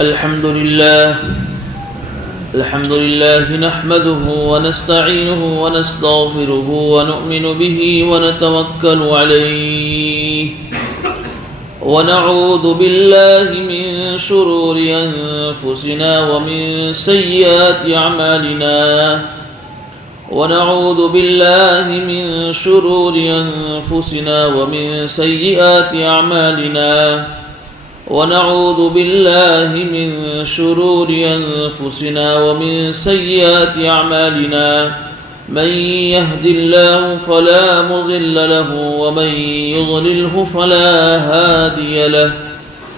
الحمد لله نحمده ونستعينه ونستغفره ونؤمن به ونتوكل عليه ونعوذ بالله من شرور أنفسنا ومن سيئات أعمالنا ونعوذ بالله من شرور أنفسنا ومن سيئات أعمالنا ونعوذ بالله من شرور أنفسنا ومن سيئات أعمالنا من يهد الله فلا مضل له ومن يضلله فلا هادي له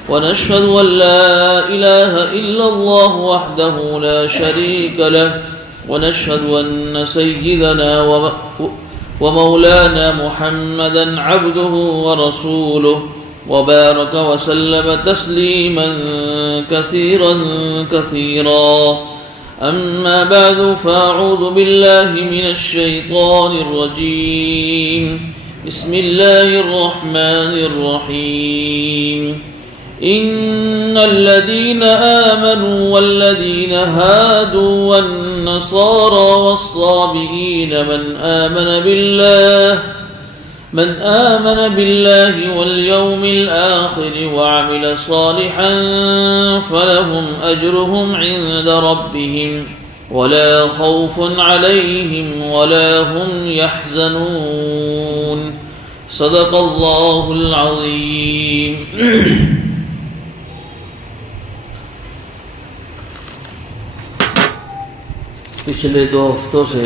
ونشهد أن لا إله إلا الله وحده لا شريك له ونشهد أن سيدنا ومولانا محمدا عبده ورسوله وبارك وسلم تسليما كثيرا أما بعد فأعوذ بالله من الشيطان الرجيم بسم الله الرحمن الرحيم إن الذين آمنوا والذين هادوا والنصارى والصابئين من آمن بالله واليوم الآخر وعمل صالحا فلهم أجرهم عند ربهم ولا خوف عليهم ولا هم يحزنون صدق الله العظيم. پچھلے 2 ہفتوں سے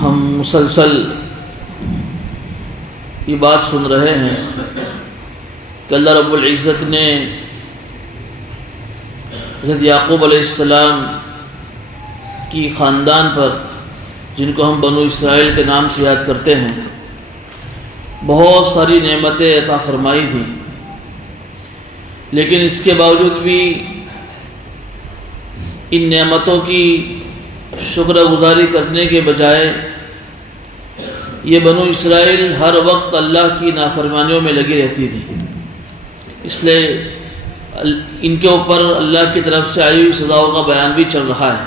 ہم مسلسل یہ بات سن رہے ہیں کہ اللہ رب العزت نے حضرت یعقوب علیہ السلام کی خاندان پر، جن کو ہم بنو اسرائیل کے نام سے یاد کرتے ہیں، بہت ساری نعمتیں عطا فرمائی تھیں، لیکن اس کے باوجود بھی ان نعمتوں کی شکر گزاری کرنے کے بجائے یہ بنو اسرائیل ہر وقت اللہ کی نافرمانیوں میں لگی رہتی تھی. اس لیے ان کے اوپر اللہ کی طرف سے آئی ہوئی سزاؤں کا بیان بھی چل رہا ہے.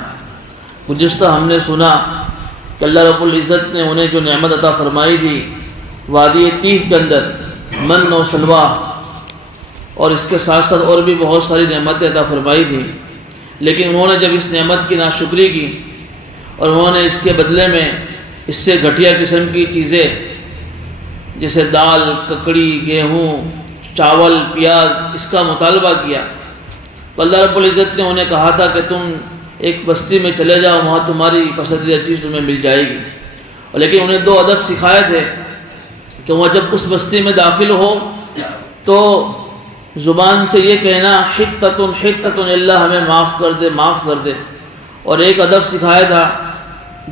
گزشتہ ہم نے سنا کہ اللہ رب العزت نے انہیں جو نعمت عطا فرمائی تھی وادی تیہ کے اندر، من و سلوہ، اور اس کے ساتھ ساتھ اور بھی بہت ساری نعمتیں عطا فرمائی تھیں، لیکن انہوں نے جب اس نعمت کی ناشکری کی اور انہوں نے اس کے بدلے میں اس سے گھٹیا قسم کی چیزیں جیسے دال، ککڑی، گیہوں، چاول، پیاز، اس کا مطالبہ کیا، تو اللہ رب العزت نے انہیں کہا تھا کہ تم ایک بستی میں چلے جاؤ، وہاں تمہاری پسندیدہ چیز تمہیں مل جائے گی. لیکن انہیں 2 ادب سکھائے تھے کہ وہ جب اس بستی میں داخل ہو تو زبان سے یہ کہنا حتتن حتتن، اللہ ہمیں معاف کر دے، معاف کر دے. اور ایک ادب سکھایا تھا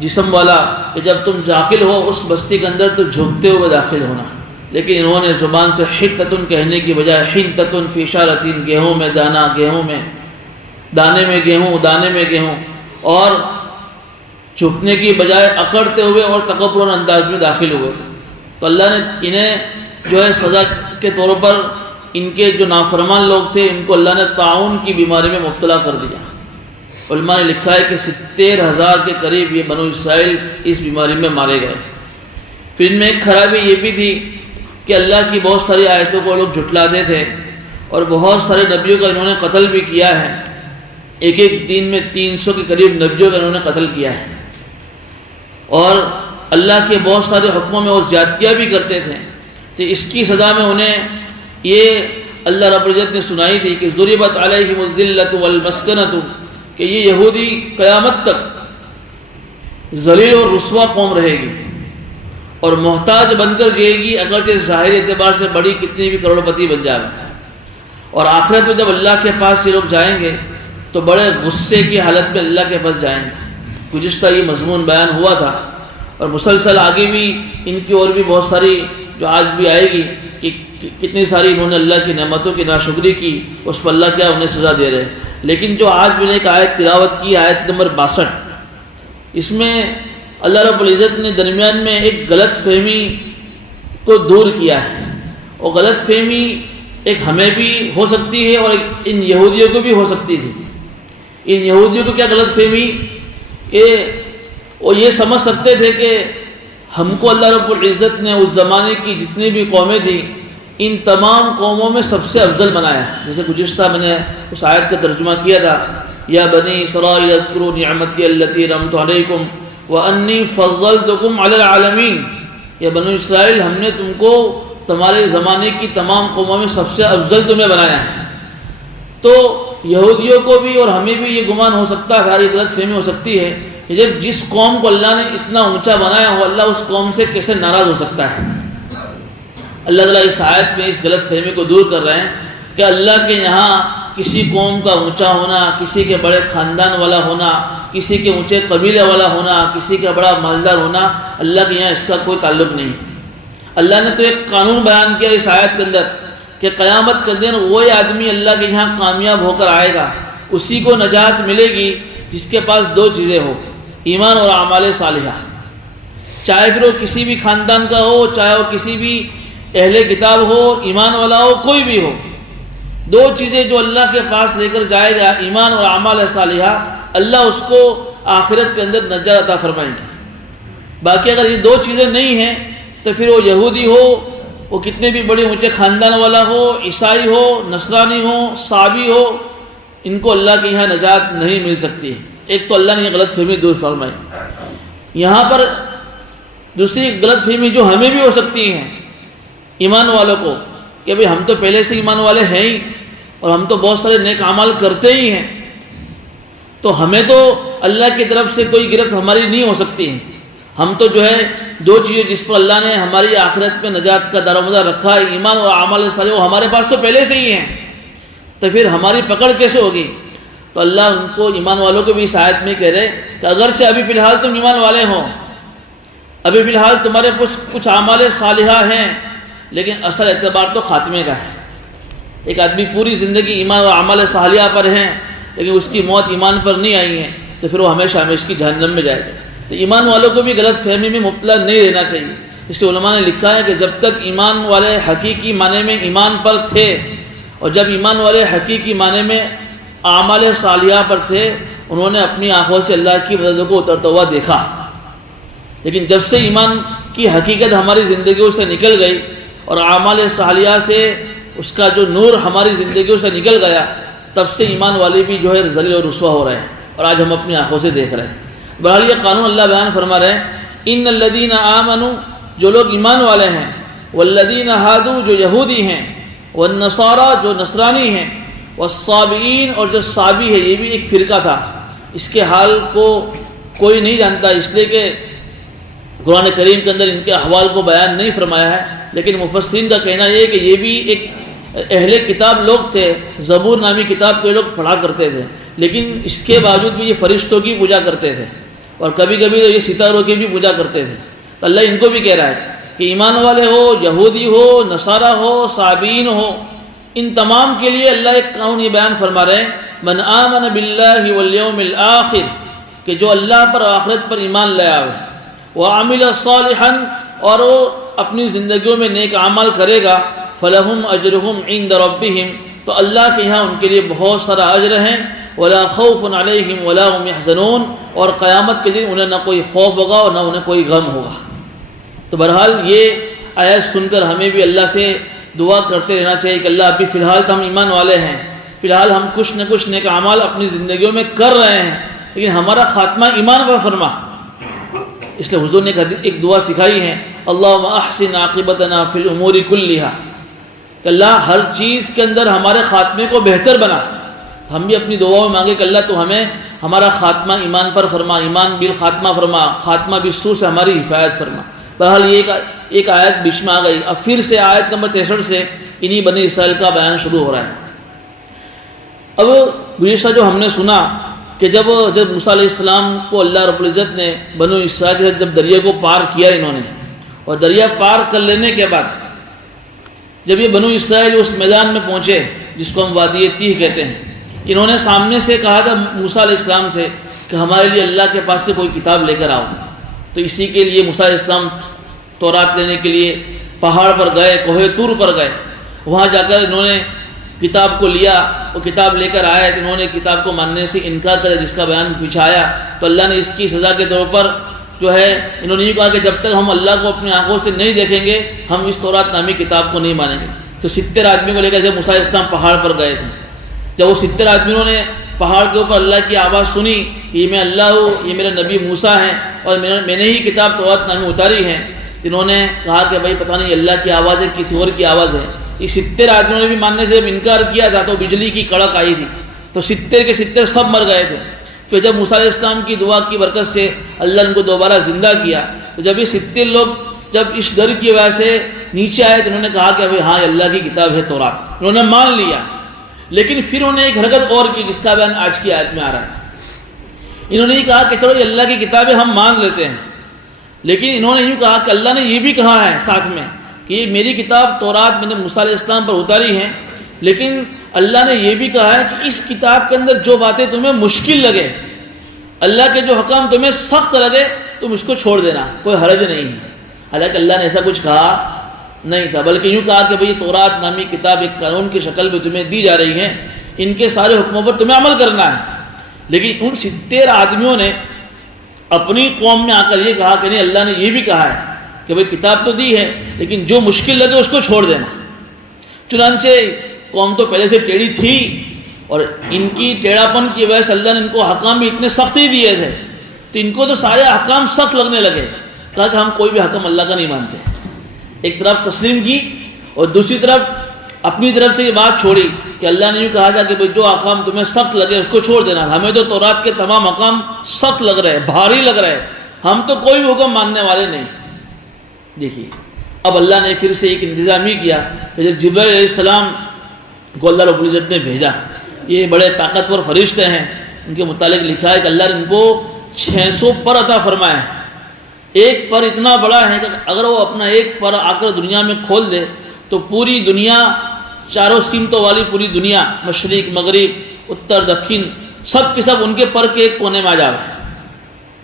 جسم والا کہ جب تم داخل ہو اس بستی کے اندر تو جھکتے ہوئے داخل ہونا. لیکن انہوں نے زبان سے حتتن کہنے کی بجائے حنتتن فی شارتن، گیہوں میں دانہ، گیہوں میں دانے میں گیہوں، دانے میں گیہوں، اور جھکنے کی بجائے اکڑتے ہوئے اور تکبر انداز میں داخل ہوئے. تو اللہ نے انہیں جو ہے سزا کے طور پر ان کے جو نافرمان لوگ تھے ان کو اللہ نے طاعون کی بیماری میں مبتلا کر دیا. علماء نے لکھا ہے کہ 70,000 کے قریب یہ بنو اسرائیل اس بیماری میں مارے گئے. پھر ان میں ایک خرابی یہ بھی تھی کہ اللہ کی بہت ساری آیتوں کو لوگ جھٹلاتے تھے اور بہت سارے نبیوں کا انہوں نے قتل بھی کیا ہے. ایک دن میں 300 کے قریب نبیوں کا انہوں نے قتل کیا ہے، اور اللہ کے بہت سارے حکموں میں وہ زیادتیاں بھی کرتے تھے. تو اس کی سزا میں انہیں یہ اللہ رب العزت نے سنائی تھی کہ ضربت علیہم الذلۃ والمسکنۃ، کہ یہ یہودی قیامت تک ذلیل اور رسوا قوم رہے گی اور محتاج بن کر جیے گی، اگرچہ ظاہری اعتبار سے بڑی کتنی بھی کروڑ پتی بن جائے. اور آخرت میں جب اللہ کے پاس یہ لوگ جائیں گے تو بڑے غصے کی حالت میں اللہ کے پاس جائیں گے. گزشتہ یہ مضمون بیان ہوا تھا اور مسلسل آگے بھی ان کی اور بھی بہت ساری جو آج بھی آئے گی کہ کتنی ساری انہوں نے اللہ کی نعمتوں کی ناشکری کی، اس پر اللہ کیا انہیں سزا دے رہے ہیں. لیکن جو آج میں نے ایک آیت تلاوت کی، آیت نمبر 62، اس میں اللہ رب العزت نے درمیان میں ایک غلط فہمی کو دور کیا ہے. اور غلط فہمی ایک ہمیں بھی ہو سکتی ہے اور ان یہودیوں کو بھی ہو سکتی تھی۔ ان یہودیوں کو کیا غلط فہمی کہ وہ یہ سمجھ سکتے تھے کہ ہم کو اللہ رب العزت نے اس زمانے کی جتنی بھی قومیں تھیں ان تمام قوموں میں سب سے افضل بنایا۔ جیسے گزشتہ میں نے اس آیت کا ترجمہ کیا تھا، یا بنی اسرائیل اذکروا نعمتی التی انعمت علیکم وانی فضلتکم علی العالمین، یا بنی اسرائیل ہم نے تم کو تمہارے زمانے کی تمام قوموں میں سب سے افضل تمہیں بنایا ہے۔ تو یہودیوں کو بھی اور ہمیں بھی یہ گمان ہو سکتا ہے، یہ غلط فہمی ہو سکتی ہے کہ جب جس قوم کو اللہ نے اتنا اونچا بنایا ہو، اللہ اس قوم سے کیسے ناراض ہو سکتا ہے۔ اللہ تعالیٰ اس آیت میں اس غلط فہمی کو دور کر رہے ہیں کہ اللہ کے یہاں کسی قوم کا اونچا ہونا، کسی کے بڑے خاندان والا ہونا، کسی کے اونچے قبیلے والا ہونا، کسی کا بڑا مالدار ہونا، اللہ کے یہاں اس کا کوئی تعلق نہیں۔ اللہ نے تو ایک قانون بیان کیا اس آیت کے اندر کہ قیامت کے دن وہی آدمی اللہ کے یہاں کامیاب ہو کر آئے گا، اسی کو نجات ملے گی جس کے پاس دو چیزیں ہو، ایمان اور اعمال صالحہ۔ چاہے پھر وہ کسی بھی خاندان کا ہو، چاہے وہ کسی بھی اہل کتاب ہو، ایمان والا ہو، کوئی بھی ہو، دو چیزیں جو اللہ کے پاس لے کر جائے گا، ایمان اور اعمال صالحہ، اللہ اس کو آخرت کے اندر نجات عطا فرمائیں گے۔ باقی اگر یہ دو چیزیں نہیں ہیں تو پھر وہ یہودی ہو، وہ کتنے بھی بڑے اونچے خاندان والا ہو، عیسائی ہو، نصرانی ہو، صابی ہو، ان کو اللہ کے یہاں نجات نہیں مل سکتی۔ ایک تو اللہ نے یہ غلط فہمی دور فرمائی۔ یہاں پر دوسری غلط فہمی جو ہمیں بھی ہو سکتی ہیں ایمان والوں کو کہ بھئی ہم تو پہلے سے ایمان والے ہیں ہی اور ہم تو بہت سارے نیک اعمال کرتے ہی ہیں، تو ہمیں تو اللہ کی طرف سے کوئی گرفت ہماری نہیں ہو سکتی ہے۔ ہم تو جو ہے دو چیزیں جس پر اللہ نے ہماری آخرت میں نجات کا دارومدار رکھا ہے، ایمان اور اعمال صالح، وہ ہمارے پاس تو پہلے سے ہی ہیں، تو پھر ہماری پکڑ کیسے ہوگی؟ تو اللہ ان کو، ایمان والوں کو بھی اس آیت میں کہہ رہے کہ اگرچہ ابھی فی الحال تم ایمان والے ہو، ابھی فی الحال تمہارے کچھ اعمال صالحہ ہیں، لیکن اصل اعتبار تو خاتمے کا ہے۔ ایک آدمی پوری زندگی ایمان اور اعمال صالحہ پر ہیں لیکن اس کی موت ایمان پر نہیں آئی ہے، تو پھر وہ ہمیشہ ہمیشہ کی جہنم میں جائے گا۔ تو ایمان والوں کو بھی غلط فہمی میں مبتلا نہیں رہنا چاہیے۔ اس لیے علماء نے لکھا ہے کہ جب تک ایمان والے حقیقی معنی میں ایمان پر تھے اور جب ایمان والے حقیقی معنی میں اعمال صالحہ پر تھے، انہوں نے اپنی آنکھوں سے اللہ کی مدد کو اترتا ہوا دیکھا، لیکن جب سے ایمان کی حقیقت ہماری زندگیوں سے نکل گئی اور اعمال صالحہ سے اس کا جو نور ہماری زندگیوں سے نکل گیا، تب سے ایمان والے بھی جو ہے ذلیل اور رسوا ہو رہے ہیں، اور آج ہم اپنی آنکھوں سے دیکھ رہے ہیں۔ بہرحال یہ قانون اللہ بیان فرما رہے ہیں، ان الذین آمنوا، جو لوگ ایمان والے ہیں، والذین ہادوا، جو یہودی ہیں، والنصارى، جو نصرانی ہیں، والصابئین، اور جو صابی ہے، یہ بھی ایک فرقہ تھا، اس کے حال کو کوئی نہیں جانتا، اس لیے کہ قرآن کریم کے اندر ان کے احوال کو بیان نہیں فرمایا ہے، لیکن مفسرین کا کہنا یہ ہے کہ یہ بھی ایک اہل کتاب لوگ تھے، زبور نامی کتاب کے لوگ پڑھا کرتے تھے، لیکن اس کے باوجود بھی یہ فرشتوں کی پوجا کرتے تھے اور کبھی کبھی تو یہ ستاروں کی بھی پوجا کرتے تھے۔ تو اللہ ان کو بھی کہہ رہا ہے کہ ایمان والے ہو، یہودی ہو، نصارہ ہو، صابئین ہو، ان تمام کے لیے اللہ ایک قانون یہ بیان فرما رہے ہیں، من آمن باللہ والیوم الآخر، کہ جو اللہ پر آخرت پر ایمان لے آئے، وعمل صالحا، اور وہ اپنی زندگیوں میں نیک اعمال کرے گا، فلہم اجرہم عند ربہم، تو اللہ کے یہاں ان کے لیے بہت سارا اجر ہیں، ولا خوف علیہم ولا هم يحزنون، اور قیامت کے دن انہیں نہ کوئی خوف ہوگا اور نہ انہیں کوئی غم ہوگا۔ تو بہرحال یہ آیت سن کر ہمیں بھی اللہ سے دعا کرتے رہنا چاہیے کہ اللہ ابھی فی الحال تو ہم ایمان والے ہیں، فی الحال ہم کچھ نہ کچھ نیک اعمال اپنی زندگیوں میں کر رہے ہیں، لیکن ہمارا خاتمہ ایمان پر فرما۔ اس لیے حضور نے ایک دعا سکھائی ہے، اللہم احسن عاقبتنا فی الامور کلھا، کہ اللہ ہر چیز کے اندر ہمارے خاتمے کو بہتر بنا۔ ہم بھی اپنی دعاؤں میں مانگے کہ اللہ تو ہمیں ہمارا خاتمہ ایمان پر فرما، ایمان بالخاتمہ فرما، خاتمہ بالسوء سے ہماری حفاظت فرما۔ بہرحال یہ ایک آیت بیچ میں آ گئی، اب پھر سے آیت نمبر 63 سے انہی بنی اسرائیل کا بیان شروع ہو رہا ہے۔ اب گزشتہ جو ہم نے سنا کہ جب موسیٰ علیہ السلام کو اللہ رب العزت نے بنو اسرائیل کے ساتھ جب دریا کو پار کیا انہوں نے، اور دریا پار کر لینے کے بعد جب یہ بنو اسرائیل اس میدان میں پہنچے جس کو ہم وادی تیہ کہتے ہیں، انہوں نے سامنے سے کہا تھا موسیٰ علیہ السلام سے کہ ہمارے لیے اللہ کے پاس سے کوئی کتاب لے کر آؤ۔ تو اسی کے لیے موسیٰ علیہ السلام تورات لینے کے لیے پہاڑ پر گئے، کوہ طور پر گئے، وہاں جا کر انہوں نے کتاب کو لیا، وہ کتاب لے کر آئے، انہوں نے کتاب کو ماننے سے انکار کرا، جس کا بیان پیچھے آیا، تو اللہ نے اس کی سزا کے طور پر جو ہے انہوں نے یہ کہا کہ جب تک ہم اللہ کو اپنی آنکھوں سے نہیں دیکھیں گے ہم اس تورات نامی کتاب کو نہیں مانیں گے۔ تو 70 آدمیوں کو لے کر جب موسیٰ علیہ السلام پہاڑ پر گئے تھے، جب وہ 70 آدمیوں نے پہاڑ کے اوپر اللہ کی آواز سنی کہ یہ میں اللہ ہوں، یہ میرا نبی موسیٰ ہیں اور میں نے ہی کتاب تورات نامی اتاری ہے، تو انہوں نے کہا کہ بھائی پتہ نہیں اللہ کی آواز ہے کسی اور کی آواز ہے۔ یہ 70 آدمیوں نے بھی ماننے سے جب انکار کیا تھا تو بجلی کی کڑک آئی تھی، تو 70 کے 70 سب مر گئے تھے۔ پھر جب موسیٰ علیہ السلام کی دعا کی برکت سے اللہ نے ان کو دوبارہ زندہ کیا، تو جب یہ 70 لوگ جب اس ڈر کی وجہ سے نیچے آئے تو انہوں نے کہا کہ بھائی ہاں اللہ کی کتاب ہے تورات، انہوں نے مان لیا۔ لیکن پھر انہوں نے ایک حرکت اور کی جس کا بیان آج کی آیت میں آ رہا ہے۔ انہوں نے یہ کہا کہ چلو یہ اللہ کی کتاب ہے ہم مان لیتے ہیں، لیکن انہوں نے یوں کہا کہ اللہ نے یہ بھی کہا ہے ساتھ میں کہ یہ میری کتاب تورات میں نے موسیٰ علیہ السلام پر اتاری ہے، لیکن اللہ نے یہ بھی کہا ہے کہ اس کتاب کے اندر جو باتیں تمہیں مشکل لگے، اللہ کے جو حکام تمہیں سخت لگے، تم اس کو چھوڑ دینا، کوئی حرج نہیں ہے۔ حالانکہ اللہ نے ایسا کچھ کہا نہیں تھا، بلکہ یوں کہا کہ بھئی تورات نامی کتاب ایک قانون کی شکل میں تمہیں دی جا رہی ہے، ان کے سارے حکموں پر تمہیں عمل کرنا ہے۔ لیکن ان 70 آدمیوں نے اپنی قوم میں آ کر یہ کہا کہ نہیں اللہ نے یہ بھی کہا ہے کہ بھئی کتاب تو دی ہے لیکن جو مشکل لگے اس کو چھوڑ دینا۔ چنانچہ قوم تو پہلے سے ٹیڑھی تھی اور ان کی ٹیڑھاپن کی وجہ سے اللہ نے ان کو حکام بھی اتنے سخت ہی دیے تھے، تو ان کو تو سارے حکام سخت لگنے لگے۔ کہا کہ ہم کوئی بھی حکم اللہ کا نہیں مانتے۔ ایک طرف تسلیم کی اور دوسری طرف اپنی طرف سے یہ بات چھوڑی کہ اللہ نے یوں کہا تھا کہ بھئی جو حکام تمہیں سخت لگے اس کو چھوڑ دینا، ہمیں تو تورات کے تمام حکام سخت لگ رہے، بھاری لگ رہے، ہم تو کوئی بھی حکم ماننے والے نہیں۔ دیکھیے اب اللہ نے پھر سے ایک انتظام ہی کیا کہ جب جبرائیل علیہ السلام کو اللہ رب العزت نے بھیجا، یہ بڑے طاقتور فرشتے ہیں، ان کے متعلق لکھا ہے کہ اللہ نے ان کو 600 پر عطا فرمایا ہے۔ ایک پر اتنا بڑا ہے کہ اگر وہ اپنا ایک پر آ کر دنیا میں کھول دے تو پوری دنیا، چاروں سمتوں والی پوری دنیا، مشرق مغرب اتر دکھن، سب کے سب ان کے پر کے ایک کونے میں آ جاوے،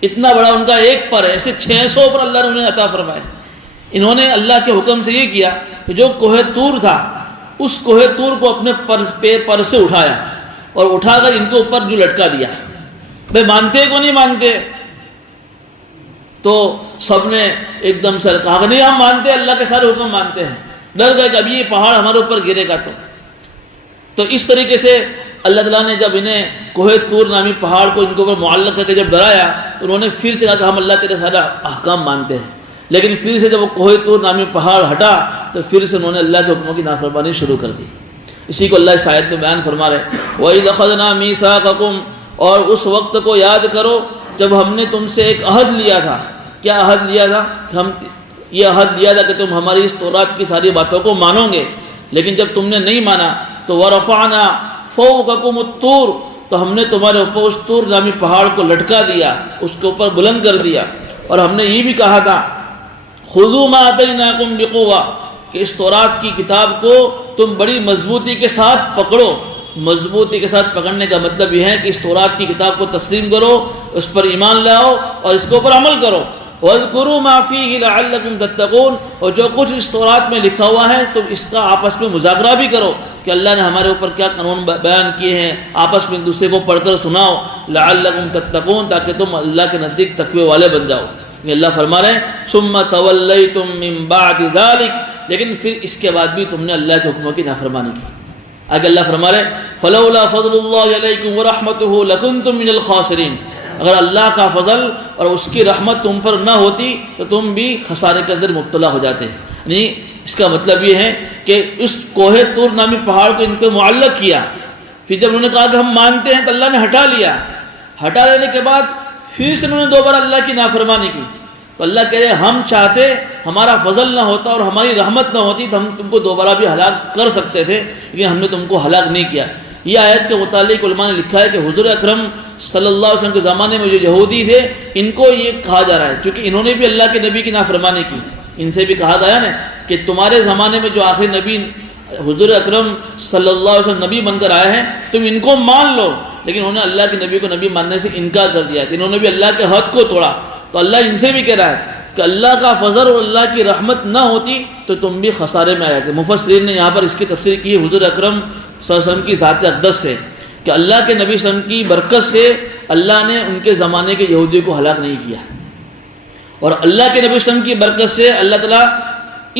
اتنا بڑا ان کا ایک پر ہے۔ ایسے 600 پر اللہ نے انہیں عطا فرمایا۔ انہوں نے اللہ کے حکم سے یہ کیا کہ جو کوہ طور تھا اس کوہ طور کو اپنے پر سے اٹھایا اور اٹھا کر ان کے اوپر جو لٹکا دیا۔ بھائی مانتے کو نہیں مانتے؟ تو سب نے ایک دم سے کہا کہ نہیں ہم مانتے، اللہ کے سارے حکم مانتے ہیں۔ ڈر گئے کہ ابھی یہ پہاڑ ہمارے اوپر گرے گا تو اس طریقے سے اللہ تعالیٰ نے جب انہیں کوہ طور نامی پہاڑ کو ان کے اوپر معلق کر کے جب ڈرایا تو انہوں نے پھر سے کہا کہ ہم اللہ تیرے سارا احکام مانتے ہیں۔ لیکن پھر سے جب وہ کوہ طور نامی پہاڑ ہٹا تو پھر سے انہوں نے اللہ کے حکموں کی نافرمانی شروع کر دی۔ اسی کو اللہ اس آیت میں بیان فرما رہے ہیں وَإِذْ أَخَذْنَا مِيثَاقَكُمْ، اور اس وقت کو یاد کرو جب ہم نے تم سے ایک عہد لیا تھا۔ کیا عہد لیا تھا؟ کہ ہم یہ عہد لیا تھا کہ تم ہماری اس تورات کی ساری باتوں کو مانو گے، لیکن جب تم نے نہیں مانا تو وَرَفَعْنَا فَوْقَكُمُ الطُّورَ، تو ہم نے تمہارے اوپر اس طور نامی پہاڑ کو لٹکا دیا، اس کے اوپر بلند کر دیا، اور ہم نے یہ بھی کہا تھا خُذُوا مَا آتَيْنَاكُمْ بِقُوَّةٍ، کہ اس تورات کی کتاب کو تم بڑی مضبوطی کے ساتھ پکڑو۔ مضبوطی کے ساتھ پکڑنے کا مطلب یہ ہے کہ اس تورات کی کتاب کو تسلیم کرو، اس پر ایمان لاؤ اور اس کے اوپر عمل کرو۔ وَاذْكُرُوا مَا فِيهِ لَعَلَّكُمْ تَتَّقُونَ، اور جو کچھ اس تورات میں لکھا ہوا ہے تو اس کا آپس میں مذاکرہ بھی کرو کہ اللہ نے ہمارے اوپر کیا قانون بیان کیے ہیں، آپس میں ایک دوسرے کو پڑھ کر سناؤ۔ لَعَلَّكُمْ تَتَّقُونَ، تاکہ تم اللہ کے نزدیک تقوی والے بن جاؤ۔ یہ اللہ فرما رہے ہیں ثُمَّ تَوَلَّيْتُم مِّن بَعْدِ ذَلِكَ، لیکن پھر اس کے بعد بھی تم نے اللہ کے حکموں کی نافرمانی کی۔ آگے اللہ فرما رہے ہیں فَلَوْلَا فَضْلُ اللَّهِ عَلَيْكُمْ وَرَحْمَتُهُ لَكُنْتُم مِّنَ الْخَاسِرِينَ، اگر اللہ کا فضل اور اس کی رحمت تم پر نہ ہوتی تو تم بھی خسارے کے اندر مبتلا ہو جاتے۔ یعنی اس کا مطلب یہ ہے کہ اس کوہ طور نامی پہاڑ کو ان پہ معلق کیا، پھر جب انہوں نے کہا کہ ہم مانتے ہیں تو اللہ نے ہٹا لیا۔ ہٹا لینے کے بعد پھر سے انہوں نے دوبارہ اللہ کی نافرمانی کی، تو اللہ کہہ رہے ہم چاہتے ہمارا فضل نہ ہوتا اور ہماری رحمت نہ ہوتی تو ہم تم کو دوبارہ بھی ہلاک کر سکتے تھے، لیکن ہم نے تم کو ہلاک نہیں کیا۔ یہ آیت کے متعلق علماء نے لکھا ہے کہ حضور اکرم صلی اللہ علیہ وسلم کے زمانے میں جو یہودی تھے ان کو یہ کہا جا رہا ہے، چونکہ انہوں نے بھی اللہ کے نبی کی نافرمانی کی، ان سے بھی کہا گیا نا کہ تمہارے زمانے میں جو آخری نبی حضور اکرم صلی اللہ علیہ وسلم نبی بن کر آئے ہیں تم ان کو مان لو، لیکن انہوں نے اللہ کے نبی کو نبی ماننے سے انکار کر دیا، انہوں نے بھی اللہ کے حد کو توڑا۔ تو اللہ ان سے بھی کہہ رہا ہے کہ اللہ کا فضل اور اللہ کی رحمت نہ ہوتی تو تم بھی خسارے میں آئے تھے۔ مفسرین نے یہاں پر اس کی تفسیر کی ہے حضور اکرم صلی اللہ علیہ وسلم کی ذات اقدس سے، کہ اللہ کے نبی صلی اللہ علیہ وسلم کی برکت سے اللہ نے ان کے زمانے کے یہودیوں کو ہلاک نہیں کیا، اور اللہ کے نبی صلی اللہ علیہ وسلم کی برکت سے اللہ تعالیٰ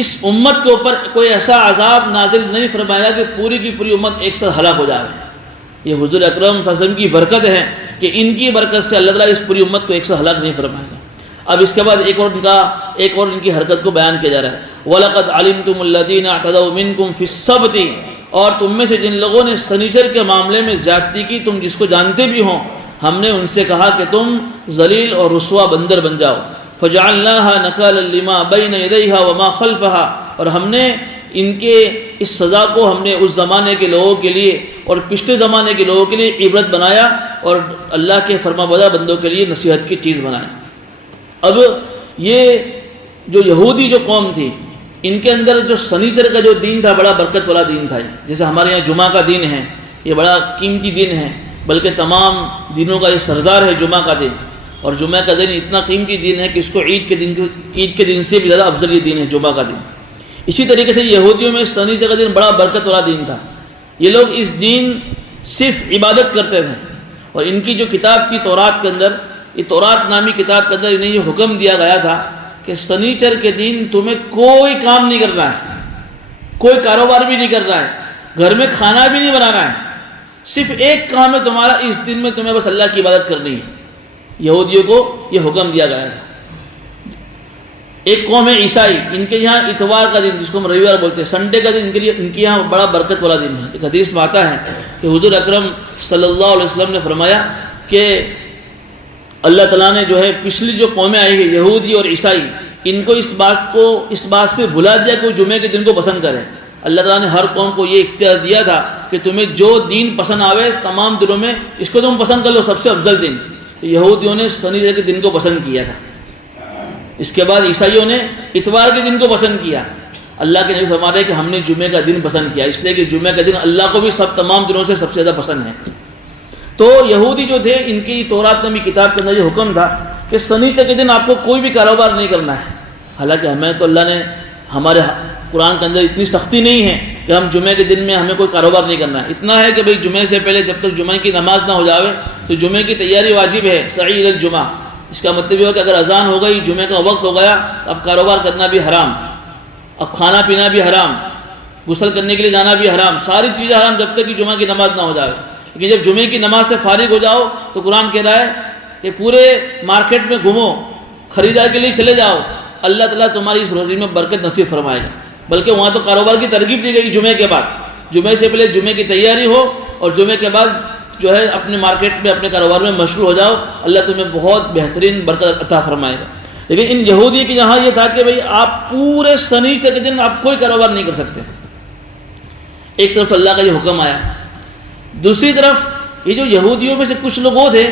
اس امت کے اوپر کوئی ایسا عذاب نازل نہیں فرمایا کہ پوری کی پوری امت ایک ساتھ ہلاک ہو جائے۔ یہ حضور اکرم صلی اللہ علیہ وسلم کی برکت ہے کہ ان کی برکت سے اللہ تعالیٰ اس پوری امت کو ایک ساتھ ہلاک نہیں فرمائے گا۔ اب اس کے بعد ایک اور ان کی حرکت کو بیان کیا جا رہا ہے، وَلَقَدْ عَلِمْتُمُ الَّذِينَ اعْتَدَوْا مِنْكُمْ فِي السَّبْتِ، اور تم میں سے جن لوگوں نے سنیچر کے معاملے میں زیادتی کی، تم جس کو جانتے بھی ہوں، ہم نے ان سے کہا کہ تم ذلیل اور رسوا بندر بن جاؤ۔ فَجَعَلْنَاهَا نَكَالًا لِمَا بَيْنَ يَدَيْهَا وَمَا خَلْفَهَا، اور ہم نے ان کے اس سزا کو ہم نے اس زمانے کے لوگوں کے لیے اور پچھلے زمانے کے لوگوں کے لیے عبرت بنایا، اور اللہ کے فرما بردار بندوں کے لیے نصیحت کی چیز بنایا۔ اب یہ جو یہودی جو قوم تھی، ان کے اندر جو سنیچر کا جو دین تھا بڑا برکت والا دین تھا، جیسے ہمارے یہاں جمعہ کا دن ہے، یہ بڑا قیمتی دن ہے، بلکہ تمام دنوں کا یہ سردار ہے جمعہ کا دن، اور جمعہ کا دن اتنا قیمتی دن ہے کہ اس کو عید کے دن سے بھی زیادہ افضل یہ دن ہے جمعہ کا دن۔ اسی طریقے سے یہودیوں میں سنیچر کا دن بڑا برکت والا دن تھا، یہ لوگ اس دن صرف عبادت کرتے تھے، اور ان کی جو کتاب تھی تورات کے اندر، یہ تورات نامی کتاب کے اندر انہیں یہ حکم دیا گیا تھا کہ سنیچر کے دن تمہیں کوئی کام نہیں کرنا ہے، کوئی کاروبار بھی نہیں کرنا ہے، گھر میں کھانا بھی نہیں بنانا ہے، صرف ایک کام ہے تمہارا، اس دن میں تمہیں بس اللہ کی عبادت کرنی ہے۔ یہودیوں کو یہ حکم دیا گیا تھا۔ ایک قوم ہے عیسائی، ان کے یہاں اتوار کا دن، جس کو ہم رویوار بولتے ہیں، سنڈے کا دن ان کے یہاں بڑا برکت والا دن ہے۔ ایک حدیث میں آتا ہے کہ حضور اکرم صلی اللہ علیہ وسلم نے فرمایا کہ اللہ تعالیٰ نے جو ہے پچھلی جو قومیں آئی ہیں یہودی اور عیسائی، ان کو اس بات سے بھلا دیا کہ وہ جمعے کے دن کو پسند کرے۔ اللہ تعالیٰ نے ہر قوم کو یہ اختیار دیا تھا کہ تمہیں جو دین پسند آوے تمام دنوں میں اس کو تم پسند کر لو، سب سے افضل دن۔ یہودیوں نے سنیچر کے دن کو پسند کیا تھا، اس کے بعد عیسائیوں نے اتوار کے دن کو پسند کیا۔ اللہ کے نبی فرما رہے کہ ہم نے جمعے کا دن پسند کیا، اس لیے کہ جمعے کا دن اللہ کو بھی تمام دنوں سے سب سے زیادہ پسند ہے۔ تو یہودی جو تھے، ان کی تورات نامی کتاب کے اندر یہ حکم تھا کہ سنیچر کے دن آپ کو کوئی بھی کاروبار نہیں کرنا ہے۔ حالانکہ ہمیں تو اللہ نے ہمارے قرآن کے اندر اتنی سختی نہیں ہے کہ ہم جمعے کے دن میں ہمیں کوئی کاروبار نہیں کرنا ہے، اتنا ہے کہ بھئی جمعے سے پہلے جب تک جمعے کی نماز نہ ہو جاوے تو جمعے کی تیاری واجب ہے، سعی الی الجمعہ۔ اس کا مطلب یہ ہو کہ اگر اذان ہو گئی، جمعے کا وقت ہو گیا، اب کاروبار کرنا بھی حرام، اب کھانا پینا بھی حرام، غسل کرنے کے لیے جانا بھی حرام، ساری چیزیں حرام جب تک کہ جمعہ کی نماز نہ ہو جائے۔ لیکن جب جمعے کی نماز سے فارغ ہو جاؤ تو قرآن کہہ رہا ہے کہ پورے مارکیٹ میں گھومو، خریدار کے لیے چلے جاؤ، اللہ تعالیٰ تمہاری اس روزی میں برکت نصیب فرمائے گا۔ بلکہ وہاں تو کاروبار کی ترغیب دی گئی جمعے کے بعد، جمعے سے پہلے جمعے کی تیاری ہو، اور جمعے کے بعد جو ہے اپنے مارکیٹ میں اپنے کاروبار میں مشغول ہو جاؤ، اللہ تمہیں بہت بہترین برکت عطا فرمائے گا۔ لیکن ان یہودی کے یہاں یہ تھا کہ بھئی آپ پورے سنیچر کے دن آپ کوئی کاروبار نہیں کر سکتے۔ ایک طرف اللہ کا یہ حکم آیا، دوسری طرف یہ جو یہودیوں میں سے کچھ لوگ وہ تھے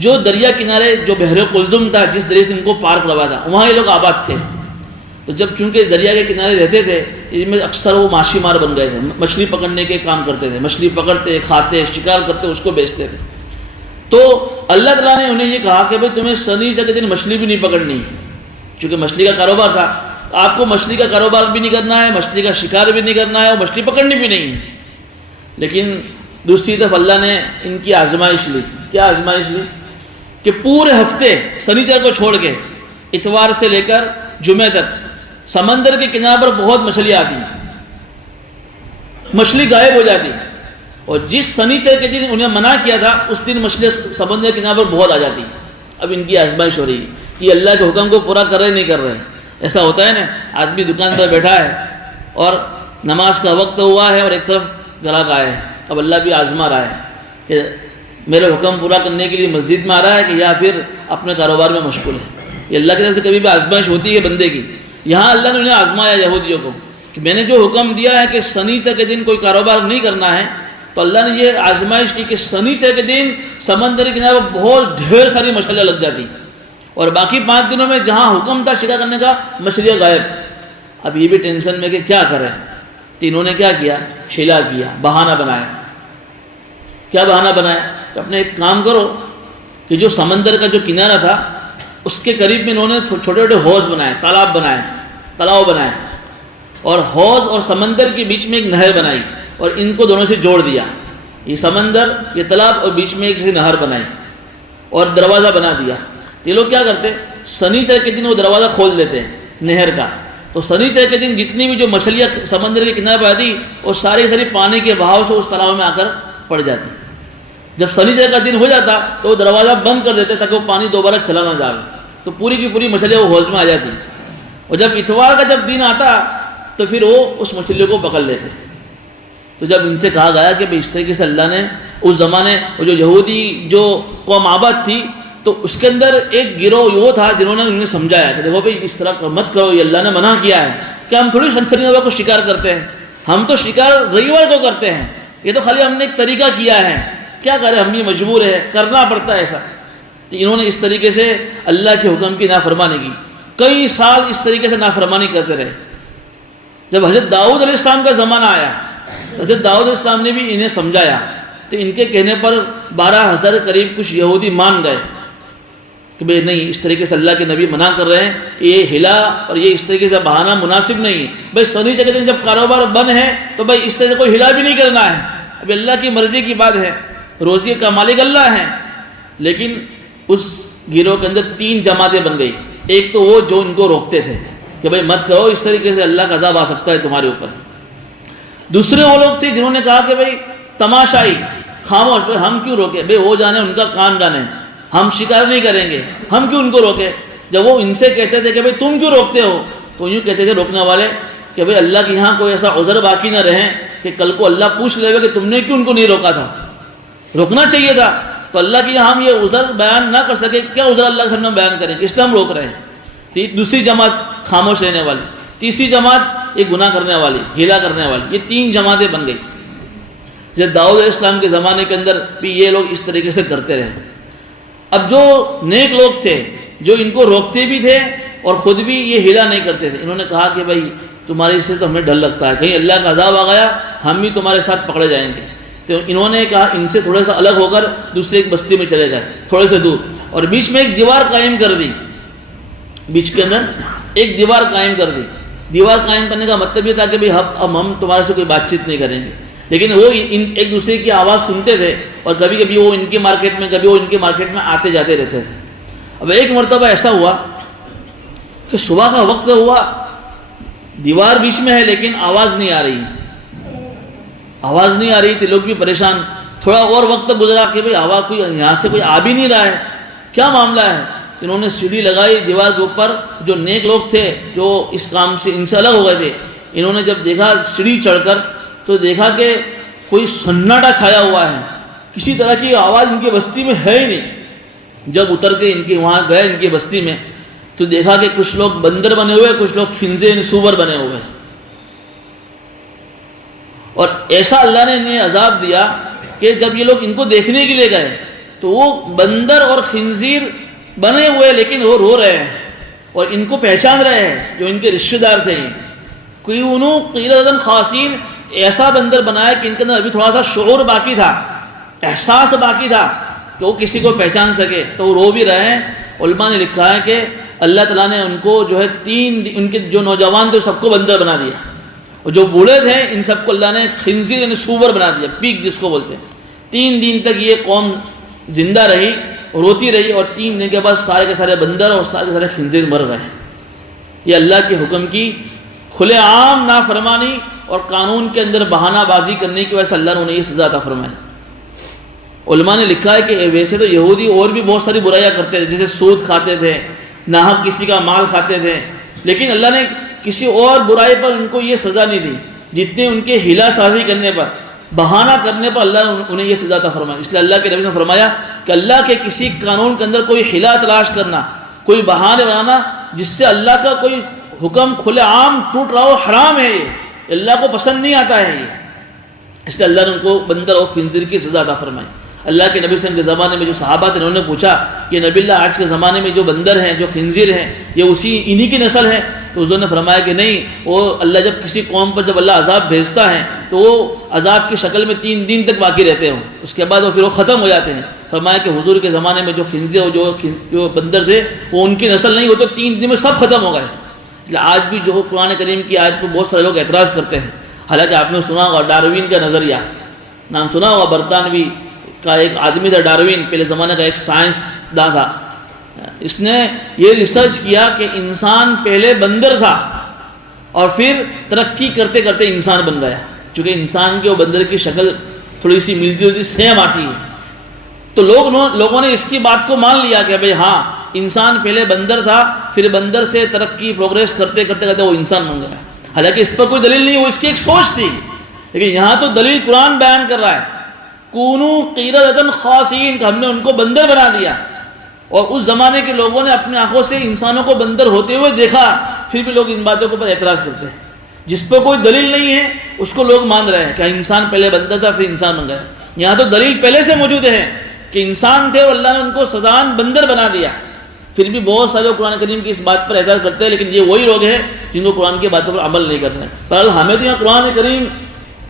جو دریا کنارے، جو بحر قلزم تھا، جس دریا سے ان کو پار کروا تھا، وہاں یہ لوگ آباد تھے۔ تو جب چونکہ دریا کے کنارے رہتے تھے، ان میں اکثر وہ ماشی مار بن گئے تھے، مچھلی پکڑنے کے کام کرتے تھے، مچھلی پکڑتے، کھاتے، شکار کرتے، اس کو بیچتے تھے۔ تو اللہ تعالیٰ نے انہیں یہ کہا کہ بھئی تمہیں سنیچر کے دن مچھلی بھی نہیں پکڑنی، چونکہ مچھلی کا کاروبار تھا، آپ کو مچھلی کا کاروبار بھی نہیں کرنا ہے، مچھلی کا شکار بھی نہیں کرنا ہے، اور مچھلی پکڑنی بھی نہیں ہے۔ لیکن دوسری طرف اللہ نے ان کی آزمائش لی۔ کیا آزمائش لی؟ کہ پورے ہفتے سنیچر کو چھوڑ کے اتوار سے لے کر جمعے تک سمندر کے کنارے پر بہت مچھلی آتی، مچھلی غائب ہو جاتی، اور جس سنیچر کے دن انہیں منع کیا تھا اس دن مچھلی سمندر کے کنارے پر بہت آ جاتی۔ اب ان کی آزمائش ہو رہی ہے کہ اللہ کے حکم کو پورا کر رہے نہیں کر رہے۔ ایسا ہوتا ہے نا، آدمی دکان پر بیٹھا ہے اور نماز کا وقت ہوا ہے اور ایک طرف گراہک آئے ہیں، اب اللہ بھی آزما رہا ہے کہ میرے حکم پورا کرنے کے لیے مسجد میں آ رہا ہے کہ یا پھر اپنے کاروبار میں مشغول ہے۔ یہ اللہ کی طرف سے کبھی بھی آزمائش ہوتی ہے بندے کی۔ یہاں اللہ نے انہیں آزمایا یہودیوں کو کہ میں نے جو حکم دیا ہے کہ سنیچر کے دن کوئی کاروبار نہیں کرنا ہے، تو اللہ نے یہ آزمائش کی کہ سنیچر کے دن سمندر کے کنارے بہت ڈھیر ساری مچھلیاں لگ جاتی، اور باقی 5 دنوں میں جہاں حکم تھا شکار کرنے کا، مچھلیاں غائب۔ اب یہ بھی ٹینشن میں کہ کیا کریں، تو انہوں نے کیا کیا؟ حیلہ کیا، بہانہ بنایا۔ کیا بہانہ بنایا؟ کہ اپنے ایک کام کرو کہ جو سمندر کا جو کنارہ تھا اس کے قریب میں انہوں نے چھوٹے چھوٹے حوض بنائے، تلاؤ بنائے، اور حوض اور سمندر کے بیچ میں ایک نہر بنائی اور ان کو دونوں سے جوڑ دیا، یہ سمندر یہ تالاب اور بیچ میں ایک نہر بنائی اور دروازہ بنا دیا۔ یہ لوگ کیا کرتے، سنیچر کے دن وہ دروازہ کھول دیتے ہیں نہر کا، تو سنیچر کے دن جتنی بھی جو مچھلیاں سمندر کے کنارے پہ آتی وہ ساری پانی کے بہاؤ سے اس تالاب میں آ کر پڑ جاتی۔ جب سنیچر کا دن ہو جاتا تو وہ دروازہ بند کر دیتے تاکہ وہ پانی دوبارہ چلا نہ جائے، تو پوری کی پوری مچھلیاں وہ حوض میں آ جاتی، اور جب اتوار کا جب دن آتا تو پھر وہ اس مچھلیوں کو پکڑ لیتے۔ تو جب ان سے کہا گیا کہ اس طریقے سے اللہ نے اس زمانے وہ جو یہودی جو قوم آباد تھی تو اس کے اندر ایک گروہ وہ تھا جنہوں نے انہیں سمجھایا کہ دیکھو بھائی اس طرح مت کرو، یہ اللہ نے منع کیا ہے کہ ہم تھوڑی سنسنی کو شکار کرتے ہیں، ہم تو شکار رئیور کو کرتے ہیں، یہ تو خالی ہم نے ایک طریقہ کیا ہے، کیا کریں ہم بھی مجبور ہے، کرنا پڑتا ہے ایسا۔ تو انہوں نے اس طریقے سے اللہ کے حکم کی نافرمانی کی، کئی سال اس طریقے سے نافرمانی کرتے رہے۔ جب حضرت داؤد علیہ السلام کا زمانہ آیا، حضرت داؤد علیہ السلام نے بھی انہیں سمجھایا، تو ان کے کہنے پر 12,000 قریب کچھ یہودی مان گئے کہ بھئی نہیں، اس طریقے سے اللہ کے نبی منع کر رہے ہیں، یہ ہلا اور یہ اس طریقے سے بہانہ مناسب نہیں ہے۔ بھئی سنیچر کے دن جب کاروبار بند ہے تو بھئی اس طرح سے کوئی ہلا بھی نہیں کرنا ہے، ابھی اللہ کی مرضی کی بات ہے، روزی کا مالک اللہ ہے۔ لیکن اس گروہ کے اندر 3 جماعتیں بن گئی۔ ایک تو وہ جو ان کو روکتے تھے کہ بھئی مت کرو، اس طریقے سے اللہ کا عذاب آ سکتا ہے تمہارے اوپر۔ دوسرے وہ لوگ تھے جنہوں نے کہا کہ بھئی تماشائی، خاموش، بھئی ہم کیوں روکے، بھئی وہ جانے ان کا کان جانے، ہم شکار نہیں کریں گے، ہم کیوں ان کو روکے۔ جب وہ ان سے کہتے تھے کہ بھئی تم کیوں روکتے ہو، تو یوں کہتے تھے روکنے والے کہ بھئی اللہ کے یہاں کوئی ایسا عذر باقی نہ رہے کہ کل کو اللہ پوچھ لے گا کہ تم نے کیوں ان کو نہیں روکا تھا، روکنا چاہیے تھا۔ تو اللہ کے یہاں ہم یہ عذر بیان نہ کر سکے، کیا عذر اللہ کے سامنے بیان کریں، اس لیے ہم روک رہے ہیں۔ دوسری جماعت خاموش رہنے والی، تیسری جماعت یہ گناہ کرنے والی، ہیلا کرنے والی، یہ 3 جماعتیں بن گئی۔ جب داؤد علیہ السلام کے زمانے کے اندر بھی یہ لوگ اس طریقے سے کرتے رہے۔ اب جو نیک لوگ تھے جو ان کو روکتے بھی تھے اور خود بھی یہ ہیلا نہیں کرتے تھے، انہوں نے کہا کہ بھائی تمہارے سے تو ہمیں ڈر لگتا ہے، کہیں اللہ کا عذاب آ گیا ہم بھی تمہارے ساتھ پکڑے جائیں گے۔ تو انہوں نے کہا ان سے تھوڑا سا الگ ہو کر دوسرے ایک بستی میں چلے گئے، تھوڑے سے دور، اور بیچ میں ایک دیوار قائم کر دی، بیچ کے اندر ایک دیوار قائم کر دی۔ دیوار قائم کرنے کا مطلب یہ تھا کہ اب ہم تمہارے سے کوئی بات چیت نہیں کریں گے، لیکن وہ ایک دوسرے کی آواز سنتے تھے اور کبھی کبھی وہ ان کے مارکیٹ میں، کبھی وہ ان کے مارکیٹ میں آتے جاتے رہتے تھے۔ اب ایک مرتبہ ایسا ہوا کہ صبح کا وقت ہوا، دیوار بیچ میں ہے لیکن آواز نہیں آ رہی، آواز نہیں آ رہی تھی، لوگ بھی پریشان۔ تھوڑا اور وقت گزرا کہ بھئی آواز کوئی یہاں سے کوئی آ بھی نہیں رہا ہے، کیا معاملہ ہے؟ انہوں نے سیڑھی لگائی دیوار کے اوپر، جو نیک لوگ تھے جو اس کام سے ان سے الگ ہو گئے تھے، انہوں نے جب دیکھا سیڑھی چڑھ کر تو دیکھا کہ کوئی سناٹا چھایا ہوا ہے، کسی طرح کی آواز ان کی بستی میں ہے ہی نہیں۔ جب اتر کے ان کے وہاں گئے ان کی بستی میں تو دیکھا کہ کچھ لوگ بندر بنے ہوئے، کچھ لوگ خنزیر سور بنے ہوئے، اور ایسا اللہ نے انہیں عذاب دیا کہ جب یہ لوگ ان کو دیکھنے کے لیے گئے تو وہ بندر اور خنزیر بنے ہوئے لیکن وہ رو رہے ہیں اور ان کو پہچان رہے ہیں جو ان کے رشتہ دار تھے۔ کوئی انہوں قیلدن خاصین، ایسا بندر بنایا کہ ان کے اندر ابھی تھوڑا سا شعور باقی تھا، احساس باقی تھا کہ وہ کسی کو پہچان سکے، تو وہ رو بھی رہے ہیں۔ علماء نے لکھا ہے کہ اللہ تعالیٰ نے ان کو جو ہے 3 ان کے جو نوجوان تھے سب کو بندر بنا دیا، اور جو بوڑھے تھے ان سب کو اللہ نے خنزیر یعنی سور بنا دیا، پیک جس کو بولتے ہیں۔ 3 دن تک یہ قوم زندہ رہی، روتی رہی، اور 3 دن کے بعد سارے کے سارے بندر اور سارے کے سارے خنزیر مر گئے۔ یہ اللہ کے حکم کی کھلے عام نافرمانی اور قانون کے اندر بہانہ بازی کرنے کی وجہ سے اللہ نے انہیں یہ سزا عطا فرمائی۔ علماء نے لکھا ہے کہ ویسے تو یہودی اور بھی بہت ساری برائیاں کرتے تھے، جیسے سود کھاتے تھے، ناحق کسی کا مال کھاتے تھے، لیکن اللہ نے کسی اور برائی پر ان کو یہ سزا نہیں دی جتنے ان کے ہیلا سازی کرنے پر، بہانہ کرنے پر اللہ نے انہیں یہ سزا عطا فرمائی۔ اس لیے اللہ کے نبی نے فرمایا کہ اللہ کے کسی قانون کے اندر کوئی ہیلا تلاش کرنا، کوئی بہانے بنانا جس سے اللہ کا کوئی حکم کھلے عام ٹوٹ رہا ہو، حرام ہے، یہ اللہ کو پسند نہیں آتا ہے یہ۔ اس لیے اللہ نے ان کو بندر اور خنزیر کی سزا عطا فرمائی۔ اللہ کے نبی صلی اللہ علیہ وسلم کے زمانے میں جو صحابہ تھے انہوں نے پوچھا کہ نبی اللہ آج کے زمانے میں جو بندر ہیں، جو خنزیر ہیں، یہ انہی کی نسل ہے؟ تو حضور نے فرمایا کہ نہیں، وہ اللہ جب کسی قوم پر جب اللہ عذاب بھیجتا ہے تو وہ عذاب کی شکل میں 3 دن تک باقی رہتے ہوں، اس کے بعد وہ پھر وہ ختم ہو جاتے ہیں۔ فرمایا کہ حضور کے زمانے میں جو خنزیر جو بندر تھے وہ ان کی نسل نہیں، وہ تو 3 دن میں سب ختم ہو گئے۔ آج بھی جو قرآن کریم کی آیت پہ بہت سارے لوگ اعتراض کرتے ہیں، حالانکہ آپ نے سنا ہوگا ڈاروین کا نظریہ، نام سنا ہوگا، برطانوی کا ایک آدمی تھا ڈاروین، پہلے زمانے کا ایک سائنس داں تھا۔ اس نے یہ ریسرچ کیا کہ انسان پہلے بندر تھا اور پھر ترقی کرتے کرتے انسان بن گیا، چونکہ انسان کے اور بندر کی شکل تھوڑی سی ملتی جلتی سیم آتی ہے، تو لوگوں نے اس کی بات کو مان لیا کہ بھئی ہاں انسان پہلے بندر تھا، پھر بندر سے ترقی پروگریس کرتے کرتے کرتے وہ انسان بن گیا۔ حالانکہ اس پر کوئی دلیل نہیں، وہ اس کی ایک سوچ تھی، لیکن یہاں تو دلیل قرآن بیان کر رہا ہے، کونو قردۃ خاسئین، کہ ہم نے ان کو بندر بنا دیا۔ اور اس زمانے کے لوگوں نے اپنی آنکھوں سے انسانوں کو بندر ہوتے ہوئے دیکھا، پھر بھی لوگ ان باتوں کے اوپر اعتراض کرتے ہیں۔ جس پہ کوئی دلیل نہیں ہے اس کو لوگ مان رہے ہیں کہ انسان پہلے بندر تھا پھر انسان بن گیا۔ یہاں تو دلیل پہلے سے موجود ہے کہ انسان تھے اور اللہ نے ان کو سزان بندر بنا دیا، پھر بھی بہت سارے لوگ قرآن کریم کی اس بات پر اعتراض کرتے ہیں، لیکن یہ وہی لوگ ہیں جن کو قرآن کی باتوں پر عمل نہیں کرنا ہے۔ بہرحال ہمیں تو یہاں قرآن کریم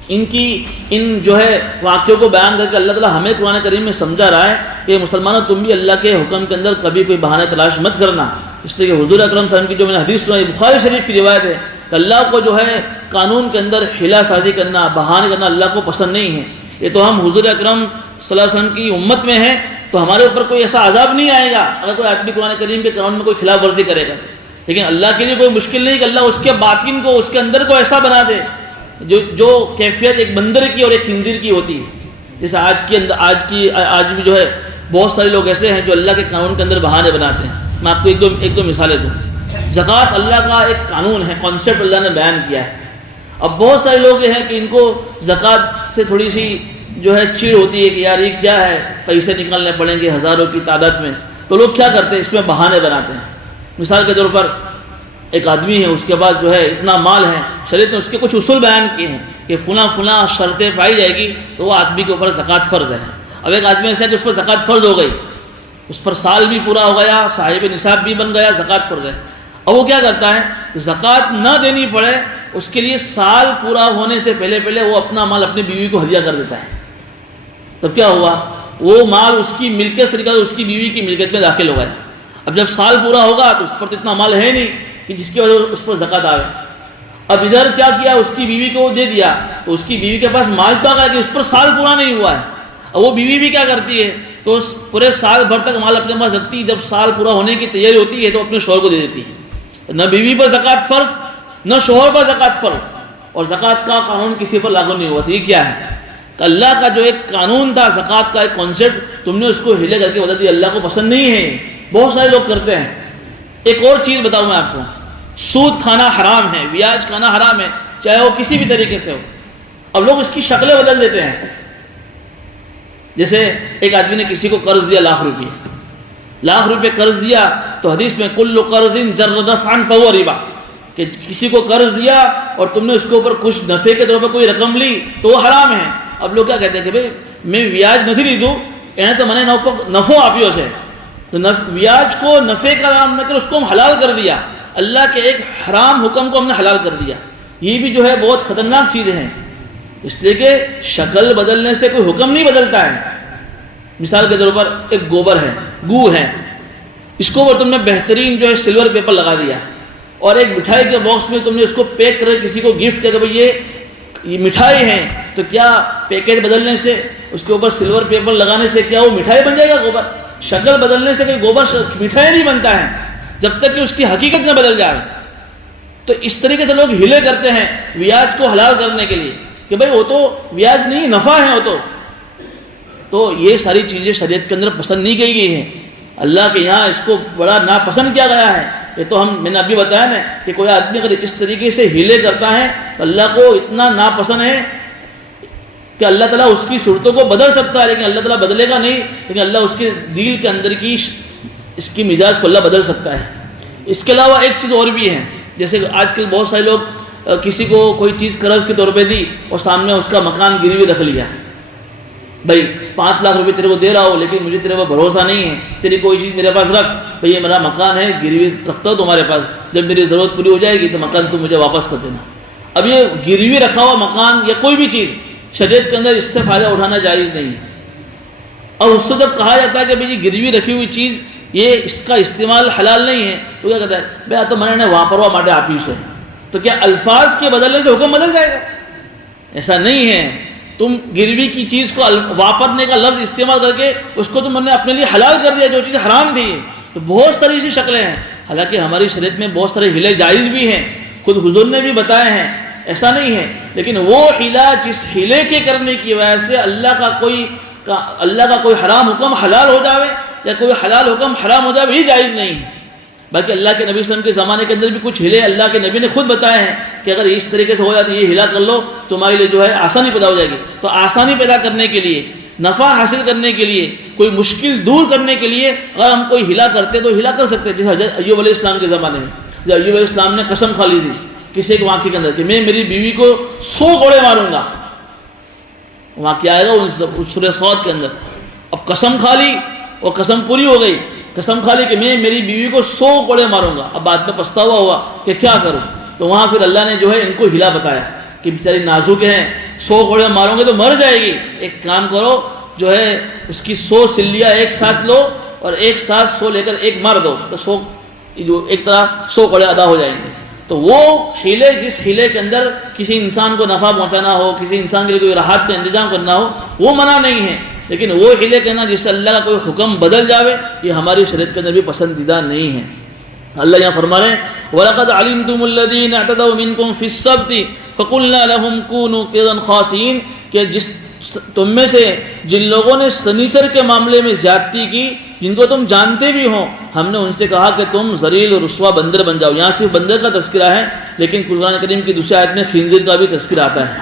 ان جو ہے واقعوں کو بیان کر کے اللہ تعالیٰ ہمیں قرآن کریم میں سمجھا رہا ہے کہ مسلمانوں تم بھی اللہ کے حکم کے اندر کبھی کوئی بہانہ تلاش مت کرنا، اس لیے کہ حضور اکرم صلی اللہ علیہ وسلم کی جو میں نے حدیث سنائی، بخاری شریف کی روایت ہے کہ اللہ کو جو ہے قانون کے اندر حیلہ سازی کرنا، بہانے کرنا اللہ کو پسند نہیں ہے۔ یہ تو ہم حضور اکرم صلی اللہ علیہ وسلم کی امت میں ہیں تو ہمارے اوپر کوئی ایسا عذاب نہیں آئے گا اگر کوئی آدمی قرآن کریم کے قانون میں کوئی خلاف ورزی کرے گا، لیکن اللہ کے لیے کوئی مشکل نہیں کہ اللہ اس کے باطن کو، اس کے اندر کو ایسا بنا دے جو کیفیت ایک بندر کی اور ایک خنزیر کی ہوتی ہے۔ جیسے آج بھی جو ہے بہت سارے لوگ ایسے ہیں جو اللہ کے قانون کے اندر بہانے بناتے ہیں۔ میں آپ کو ایک دو مثالیں دوں۔ زکوٰۃ اللہ کا ایک قانون ہے، کانسیپٹ اللہ نے بیان کیا ہے۔ اب بہت سارے لوگ یہ ہیں کہ ان کو زکوٰۃ سے تھوڑی سی جو ہے چیڑ ہوتی ہے کہ یار یہ کیا ہے، پیسے نکالنے پڑیں گے ہزاروں کی تعداد میں، تو لوگ کیا کرتے ہیں، اس میں بہانے بناتے ہیں۔ مثال کے طور پر ایک آدمی ہے، اس کے پاس جو ہے اتنا مال ہے، شریعت نے اس کے کچھ اصول بیان کیے ہیں کہ فلاں شرطیں پائی جائے گی تو وہ آدمی کے اوپر زکوٰۃ فرض ہے۔ اب ایک آدمی ایسا ہے کہ اس پر زکوٰۃ فرض ہو گئی، اس پر سال بھی پورا ہو گیا، صاحب نصاب بھی بن گیا، زکوٰۃ فرض ہے۔ اب وہ کیا کرتا ہے، زکوٰۃ نہ دینی پڑے اس کے لیے سال پورا ہونے سے پہلے وہ اپنا مال اپنی بیوی کو ہدیہ کر دیتا ہے۔ تب کیا ہوا، وہ مال اس کی ملکیت سے نکل اس کی بیوی کی ملکیت میں داخل ہو گیا۔ اب جب سال پورا ہوگا تو اس پر تو اتنا مال ہے نہیں کہ جس کی وجہ سے اس پر زکوٰۃ آئے۔ اب ادھر کیا کیا، اس کی بیوی کو وہ دے دیا، تو اس کی بیوی کے پاس مال تو آ گیا کہ اس پر سال پورا نہیں ہوا ہے۔ اب وہ بیوی بھی کیا کرتی ہے، تو اس پورے سال بھر تک مال اپنے پاس رکھتی ہے، جب سال پورا ہونے کی تیاری ہوتی ہے تو اپنے شوہر کو دے دیتی ہے۔ نہ بیوی پر زکوٰۃ فرض، نہ شوہر پر زکوٰۃ فرض، اور زکوٰۃ کا قانون کسی پر لاگو نہیں ہوا۔ تو یہ کیا ہے، کہ اللہ کا جو ایک قانون تھا، زکوٰۃ کا ایک کانسیپٹ، تم نے اس کو ہلے کر کے بدل دیا۔ اللہ کو پسند نہیں ہے، بہت سارے لوگ کرتے ہیں۔ ایک اور چیز بتاؤں میں آپ کو، سود کھانا حرام ہے، بیاج کھانا حرام ہے، چاہے وہ کسی بھی طریقے سے ہو۔ اب لوگ اس کی شکلیں بدل دیتے ہیں۔ جیسے ایک آدمی نے کسی کو قرض دیا لاکھ روپے قرض دیا، تو حدیث میں کل قرض جر نفعا فهو ربا، کہ کسی کو قرض دیا اور تم نے اس کے اوپر کچھ نفع کے طور پر کوئی رقم لی تو وہ حرام ہے۔ اب لوگ کیا کہتے ہیں کہ بھئی میں بیاج نہیں لی دوں، یعنی تو میں نے نفع آپیوں سے، تو بیاج کو نفع کا نام نہ کر اس کو ہم حلال کر دیا، اللہ کے ایک حرام حکم کو ہم نے حلال کر دیا۔ یہ بھی جو ہے بہت خطرناک چیزیں ہیں، اس لیے کہ شکل بدلنے سے کوئی حکم نہیں بدلتا ہے۔ مثال کے طور پر ایک گوبر ہے، گو ہے، اس کو تم نے بہترین جو ہے سلور پیپر لگا دیا، اور ایک مٹھائی کے باکس میں تم نے اس کو پیک کر کسی کو گفٹ کیا کہ بھئی یہ مٹھائی ہے، تو کیا پیکٹ بدلنے سے، اس کے اوپر سلور پیپر لگانے سے کیا وہ مٹھائی بن جائے گا گوبر؟ شکل بدلنے سے کوئی گوبر مٹھائی نہیں بنتا ہے جب تک کہ اس کی حقیقت نہ بدل جائے۔ تو اس طریقے سے لوگ ہلے کرتے ہیں بیاج کو حلال کرنے کے لیے کہ بھئی وہ تو بیاج نہیں، نفع ہے وہ تو یہ ساری چیزیں شریعت کے اندر پسند نہیں کی گئی ہیں، اللہ کے یہاں اس کو بڑا ناپسند کیا گیا ہے۔ یہ تو میں نے ابھی بتایا نا کہ کوئی آدمی اگر اس طریقے سے ہیلے کرتا ہے تو اللہ کو اتنا ناپسند ہے کہ اللہ تعالیٰ اس کی صورتوں کو بدل سکتا ہے، لیکن اللہ تعالیٰ بدلے گا نہیں، لیکن اللہ اس کے دل کے اندر کی اس کی مزاج کو اللہ بدل سکتا ہے۔ اس کے علاوہ ایک چیز اور بھی ہے، جیسے آج کل بہت سارے لوگ کسی کو کوئی چیز قرض کے طور پہ دی اور سامنے اس کا مکان گروی رکھ لیا، بھائی 5 لاکھ روپے تیرے کو دے رہا ہوں لیکن مجھے تیرے پر بھروسہ نہیں ہے، تیری کوئی چیز میرے پاس رکھ، تو یہ میرا مکان ہے گروی رکھتا ہوں تمہارے پاس، جب میری ضرورت پوری ہو جائے گی تو مکان تم مجھے واپس کر دینا۔ اب یہ گروی رکھا ہوا مکان یا کوئی بھی چیز شریعت کے اندر اس سے فائدہ اٹھانا جائز نہیں ہے۔ اور اس سے جب کہا جاتا ہے کہ بھئی یہ گروی رکھی ہوئی چیز یہ اس کا استعمال حلال نہیں ہے، تو کیا کہتا ہے بھئی تو میں نے واپروا ماٹے آپ سے، تو کیا الفاظ کے بدلنے سے حکم بدل جائے گا؟ ایسا نہیں ہے. تم گروی کی چیز کو واپرنے کا لفظ استعمال کر کے اس کو تم نے اپنے لیے حلال کر دیا جو چیز حرام تھی. تو بہت ساری ایسی شکلیں ہیں، حالانکہ ہماری شریعت میں بہت سارے ہیلے جائز بھی ہیں، خود حضور نے بھی بتائے ہیں، ایسا نہیں ہے. لیکن وہ ہیلا جس ہیلے کے کرنے کی وجہ سے اللہ کا کوئی حرام حکم حلال ہو جاوے یا کوئی حلال حکم حرام ہو جائے، وہی جائز نہیں ہے. بلکہ اللہ کے نبی صلی اللہ علیہ وسلم کے زمانے کے اندر بھی کچھ ہیلے اللہ کے نبی نے خود بتائے ہیں کہ اگر اس طریقے سے ہو جاتی ہے یہ ہیلا کر لو تمہارے لیے جو ہے آسانی پیدا ہو جائے گی. تو آسانی پیدا کرنے کے لیے، نفع حاصل کرنے کے لیے، کوئی مشکل دور کرنے کے لیے اگر ہم کوئی ہیلا کرتے تو ہیلا کر سکتے. جیسے حضرت ایوب علیہ السلام کے زمانے میں جب ایوب علیہ السلام نے قسم کھا لی تھی کسی ایک واقعے کے اندر کہ میں میری بیوی کو 100 کوڑے ماروں گا، واقعہ آئے گا سورہ صاد کے اندر. اب قسم کھا لی اور قسم پوری ہو گئی، قسم کھا لی کہ میں میری بیوی کو 100 کوڑے ماروں گا. اب بعد میں پچھتاوا ہوا کہ کیا کروں، تو وہاں پھر اللہ نے جو ہے ان کو ہیلا بتایا کہ بیچاری نازک ہیں، 100 کوڑے ماروں گے تو مر جائے گی. ایک کام کرو، جو ہے اس کی 100 سلیاں ایک ساتھ لو اور ایک ساتھ 100 لے کر ایک مار دو تو 100 ایک طرح 100 کوڑے ادا ہو جائیں گے. تو وہ ہیلے، جس ہیلے کے اندر کسی انسان کو نفع پہنچانا ہو، کسی انسان کے لیے کوئی راحت کا انتظام کرنا ہو، وہ منع نہیں ہے. لیکن وہ ہیلے کہنا جس سے اللہ کا کوئی حکم بدل جاوے، یہ ہماری شریعت کے اندر بھی پسندیدہ نہیں ہے. اللہ یہاں فرما رہے ہیں وَلَقَدْ عَلِمْتُمُ الَّذِينَ اعْتَدَوْا مِنْكُمْ فِي السَّبْتِ فَقُلْنَا لَهُمْ كُونُوا قِرَدًا خَاسِئِينَ، کہ جس تم میں سے جن لوگوں نے سنیچر کے معاملے میں زیادتی کی، جن کو تم جانتے بھی ہو، ہم نے ان سے کہا کہ تم ذلیل اور رسوا بندر بن جاؤ. یہاں صرف بندر کا تذکرہ ہے، لیکن قرآن کریم کی دوسری آیت میں خنزیر کا بھی تذکرہ آتا ہے.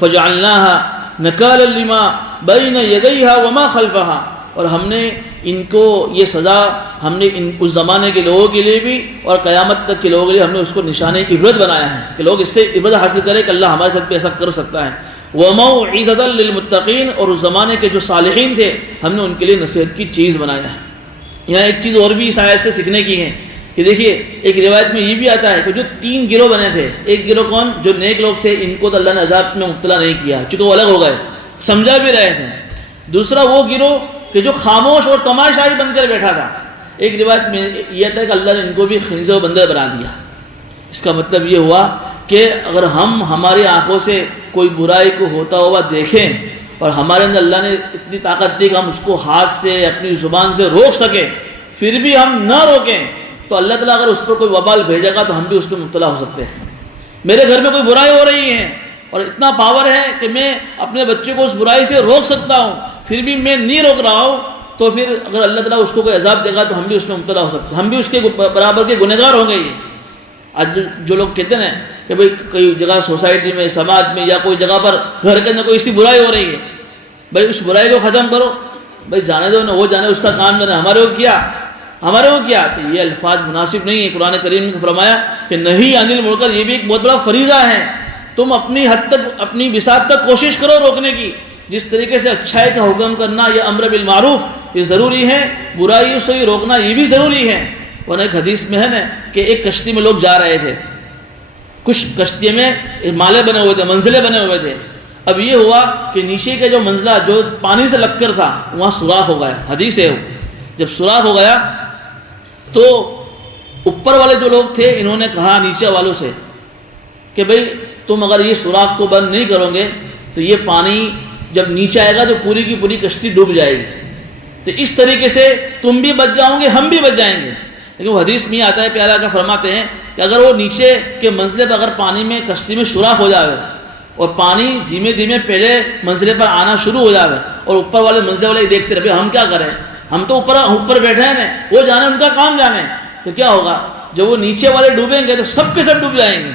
فَجَعَلْنَاهَا نَكَالًا لِمَا بَيْنَ يَدَيْهَا وَمَا خَلْفَهَا، اور ہم نے ان کو یہ سزا ہم نے اس زمانے کے لوگوں کے لیے بھی اور قیامت تک کے لوگوں کے لیے ہم نے اس کو نشان عبرت بنایا ہے کہ لوگ اس سے عبرت حاصل کریں کہ اللہ ہمارے ساتھ بھی ایسا کر سکتا ہے. وَمَوْعِظَةً لِّلْمُتَّقِينَ، اور اس زمانے کے جو صالحین تھے ہم نے ان کے لیے نصیحت کی چیز بنایا ہے. یہاں ایک چیز اور بھی اس آیت سے سیکھنے کی ہے کہ دیکھیے ایک روایت میں یہ بھی آتا ہے کہ جو 3 گروہ بنے تھے، ایک گروہ کون؟ جو نیک لوگ تھے، ان کو تو اللہ نے عذاب میں مبتلا نہیں کیا چونکہ وہ الگ ہو گئے، سمجھا بھی رہے تھے. دوسرا وہ گروہ کہ جو خاموش اور تماشائی بن کر بیٹھا تھا. ایک روایت میں یہ تھا کہ اللہ نے ان کو بھی خنزیر و بندر بنا دیا. اس کا مطلب یہ ہوا کہ اگر ہم ہماری آنکھوں سے کوئی برائی کو ہوتا ہوا دیکھیں اور ہمارے اندر اللہ نے اتنی طاقت دی کہ ہم اس کو ہاتھ سے اپنی زبان سے روک سکیں، پھر بھی ہم نہ روکیں، تو اللہ تعالیٰ اگر اس پر کوئی وبال بھیجے گا تو ہم بھی اس پہ مبتلا ہو سکتے ہیں. میرے گھر میں کوئی برائی ہو رہی ہے اور اتنا پاور ہے کہ میں اپنے بچے کو اس برائی سے روک سکتا ہوں، پھر بھی میں نہیں روک رہا ہوں، تو پھر اگر اللہ تعالیٰ اس کو کوئی عذاب دے گا تو ہم بھی اس میں مبتلا ہو سکتے ہیں، ہم بھی اس کے برابر کے گنہگار ہوں گے. آج جو لوگ کہتے ہیں کہ بھئی کوئی جگہ سوسائٹی میں، سماج میں یا کوئی جگہ پر گھر کے اندر کوئی ایسی برائی ہو رہی ہے، بھئی اس برائی کو ختم کرو، بھئی جانے دو نا، وہ جانے اس کا کام جانے، ہمارے کو کیا. تو یہ الفاظ مناسب نہیں ہے. قرآن کریم نے فرمایا کہ نہیں عن المنکر، یہ بھی ایک بہت بڑا فریضہ ہے. تم اپنی حد تک، اپنی بساط تک کوشش کرو روکنے کی. جس طریقے سے اچھائی کا حکم کرنا، یہ امر بالمعروف یہ ضروری ہے، برائی سے روکنا یہ بھی ضروری ہے. ورنہ ایک حدیث میں ہے نا کہ ایک کشتی میں لوگ جا رہے تھے، کچھ کشتی میں مالے بنے ہوئے تھے، منزلیں بنے ہوئے تھے. اب یہ ہوا کہ نیچے کا جو منزلہ جو پانی سے لگ کر تھا وہاں سوراخ ہو گیا. حدیث ہے جب سوراخ ہو گیا تو اوپر والے جو لوگ تھے انہوں نے کہا نیچے والوں سے کہ بھئی تم اگر یہ سوراخ کو بند نہیں کرو گے تو یہ پانی جب نیچے آئے گا تو پوری کی پوری کشتی ڈوب جائے گی. تو اس طریقے سے تم بھی بچ جاؤ گے، ہم بھی بچ جائیں گے. لیکن وہ حدیث میں آتا ہے، پیارا کا فرماتے ہیں کہ اگر وہ نیچے کے منزلے پر اگر پانی میں کشتی میں سوراخ ہو جائے اور پانی دھیمے دھیمے پہلے منزلے پر آنا شروع ہو جائے اور اوپر والے منزلے والے دیکھتے رہے ہم کیا کریں، ہم تو اوپر بیٹھے ہیں نا، وہ جانے ان کا کام جانے، تو کیا ہوگا جب وہ نیچے والے ڈوبیں گے تو سب کے سب ڈوب جائیں گے.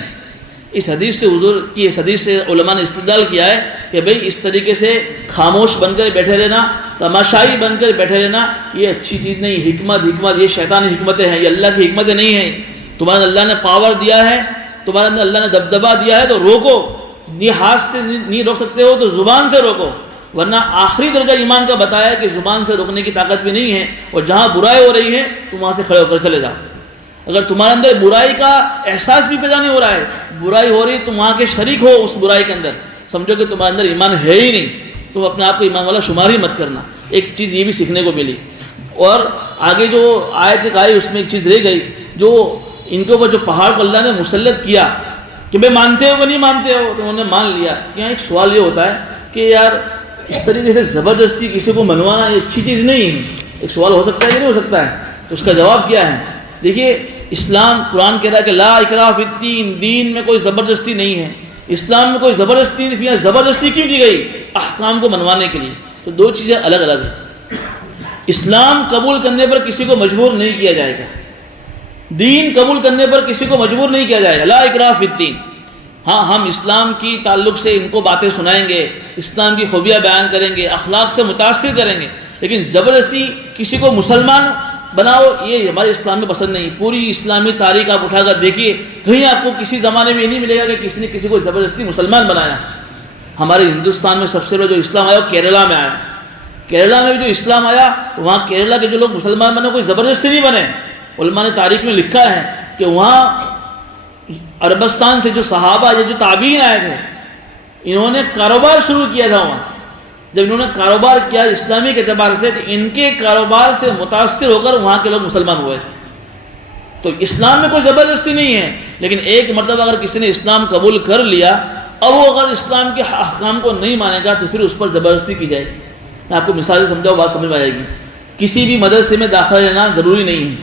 اس حدیث سے حضور کی اس حدیث سے علماء نے استدلال کیا ہے کہ بھئی اس طریقے سے خاموش بن کر بیٹھے رہنا، تماشائی بن کر بیٹھے رہنا یہ اچھی چیز نہیں. حکمت یہ شیطانی حکمتیں ہیں، یہ اللہ کی حکمتیں نہیں ہیں. تمہارے اللہ نے پاور دیا ہے، تمہارے اندر اللہ نے دبدبا دیا ہے تو روکو. یہ ہاتھ سے نہیں روک سکتے ہو تو زبان سے روکو. ورنہ آخری درجہ ایمان کا بتایا ہے کہ زبان سے روکنے کی طاقت بھی نہیں ہے، اور جہاں برائی ہو رہی ہے تم وہاں سے کھڑے ہو کر چلے جاؤ. اگر تمہارے اندر برائی کا احساس بھی پیدا نہیں ہو رہا ہے، برائی ہو رہی تم وہاں کے شریک ہو اس برائی کے اندر، سمجھو کہ تمہارے اندر ایمان ہے ہی نہیں، تم اپنے آپ کو ایمان والا شمار ہی مت کرنا. ایک چیز یہ بھی سیکھنے کو ملی. اور آگے جو آیت آئی اس میں ایک چیز رہ گئی, جو ان کے اوپر جو پہاڑ کو اللہ نے مسلط کیا کہ بھائی مانتے ہو کہ نہیں مانتے ہو, تو انہوں نے مان لیا. یہاں ایک سوال یہ ہوتا ہے کہ یار اس طریقے سے زبردستی کسی کو منوانا یہ اچھی چیز نہیں ہے. ایک سوال ہو سکتا ہے کہ نہیں ہو سکتا ہے؟ تو اس کا جواب کیا ہے؟ دیکھیے, اسلام قرآن کہہ رہا ہے کہ لا اکراہ فی الدین, دین میں کوئی زبردستی نہیں ہے. اسلام میں کوئی زبردستی نہیں ہے. زبردستی کیوں کی گئی؟ احکام کو منوانے کے لیے. تو دو چیزیں الگ الگ ہیں. اسلام قبول کرنے پر کسی کو مجبور نہیں کیا جائے گا, دین قبول کرنے پر کسی کو مجبور نہیں کیا جائے گا. لا اکراہ فی الدین. ہاں, ہم اسلام کی تعلق سے ان کو باتیں سنائیں گے, اسلام کی خوبیاں بیان کریں گے, اخلاق سے متاثر کریں گے, لیکن زبردستی کسی کو مسلمان بناؤ یہ ہمارے اسلام میں پسند نہیں. پوری اسلامی تاریخ آپ اٹھا کر دیکھیے, کہیں آپ کو کسی زمانے میں یہ نہیں ملے گا کہ کسی نے کسی کو زبردستی مسلمان بنایا. ہمارے ہندوستان میں سب سے پہلے جو اسلام آیا وہ کیرلا میں آیا. کیرلا میں بھی جو اسلام آیا وہاں کیرلا کے جو لوگ مسلمان بنے کوئی زبردستی نہیں بنے. علماء نے تاریخ میں لکھا ہے کہ وہاں عربستان سے جو صحابہ یا جو تابعین آئے تھے, انہوں نے کاروبار شروع کیا تھا وہاں. جب انہوں نے کاروبار کیا اسلامی کے اعتبار سے, تو ان کے کاروبار سے متاثر ہو کر وہاں کے لوگ مسلمان ہوئے تھے. تو اسلام میں کوئی زبردستی نہیں ہے, لیکن ایک مرتبہ اگر کسی نے اسلام قبول کر لیا, اب وہ اگر اسلام کے احکام کو نہیں مانے گا تو پھر اس پر زبردستی کی جائے گی. میں آپ کو مثال سے سمجھاؤں, بات سمجھ میں آئے گی. کسی بھی مدرسے میں داخلہ لینا ضروری نہیں ہے.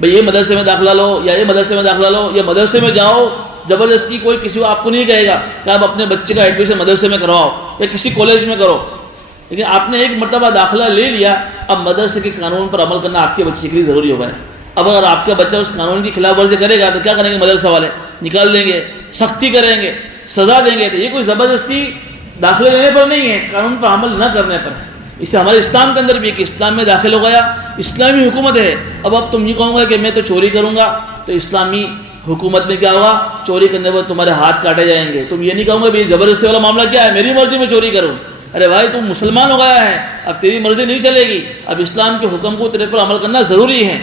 بھئی یہ مدرسے میں داخلہ لو یا یہ مدرسے میں داخلہ لو, یا مدرسے میں جاؤ زبردستی کوئی کسی کو آپ کو نہیں کہے گا کہ آپ اپنے بچے کا ایڈمیشن مدرسے میں کرواؤ یا کسی کالج میں کرو. لیکن آپ نے ایک مرتبہ داخلہ لے لیا, اب مدرسے کے قانون پر عمل کرنا آپ کے بچے کے لیے ضروری ہو گیا. اب اگر آپ کا بچہ اس قانون کی خلاف ورزی کرے گا تو کیا کریں گے مدرسہ والے؟ نکال دیں گے, سختی کریں گے, سزا دیں گے. تو یہ کوئی زبردستی داخلے لینے پر نہیں ہے, قانون پر عمل نہ کرنے پر ہے. اس سے ہمارے اسلام کے اندر بھی کہ اسلام میں داخل ہو گیا, اسلامی حکومت ہے. اب تم یہ کہوں گا کہ میں تو چوری کروں گا, تو اسلامی حکومت میں کیا ہوگا؟ چوری کرنے پر تمہارے ہاتھ کاٹے جائیں گے. تم یہ نہیں کہوں گے بھائی زبردستی والا معاملہ کیا ہے, میری مرضی میں چوری کروں. ارے بھائی تم مسلمان ہو گیا ہے, اب تیری مرضی نہیں چلے گی. اب اسلام کے حکم کو تیرے پر عمل کرنا ضروری ہے.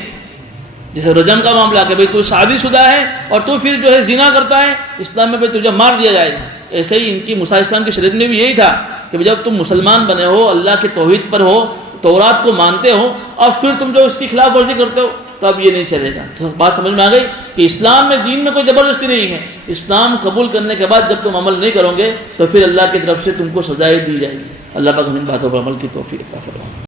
جیسے رجم کا معاملہ کہ بھائی تو شادی شدہ ہے اور تو پھر جو ہے زنا کرتا ہے, اسلام میں تجھے مار دیا جائے گا. ایسے ہی ان کی موسیٰ اسلام کی شریعت میں بھی یہی تھا کہ جب تم مسلمان بنے ہو, اللہ کے توحید پر ہو, تورات کو مانتے ہو, اور پھر تم جو اس کی خلاف ورزی کرتے ہو تو اب یہ نہیں چلے گا. تو بات سمجھ میں آ گئی کہ اسلام میں دین میں کوئی زبردستی نہیں ہے. اسلام قبول کرنے کے بعد جب تم عمل نہیں کرو گے تو پھر اللہ کی طرف سے تم کو سزائیں دی جائے گی. اللہ پاک ہم ان باتوں پر عمل کی توفیق عطا فرمائے.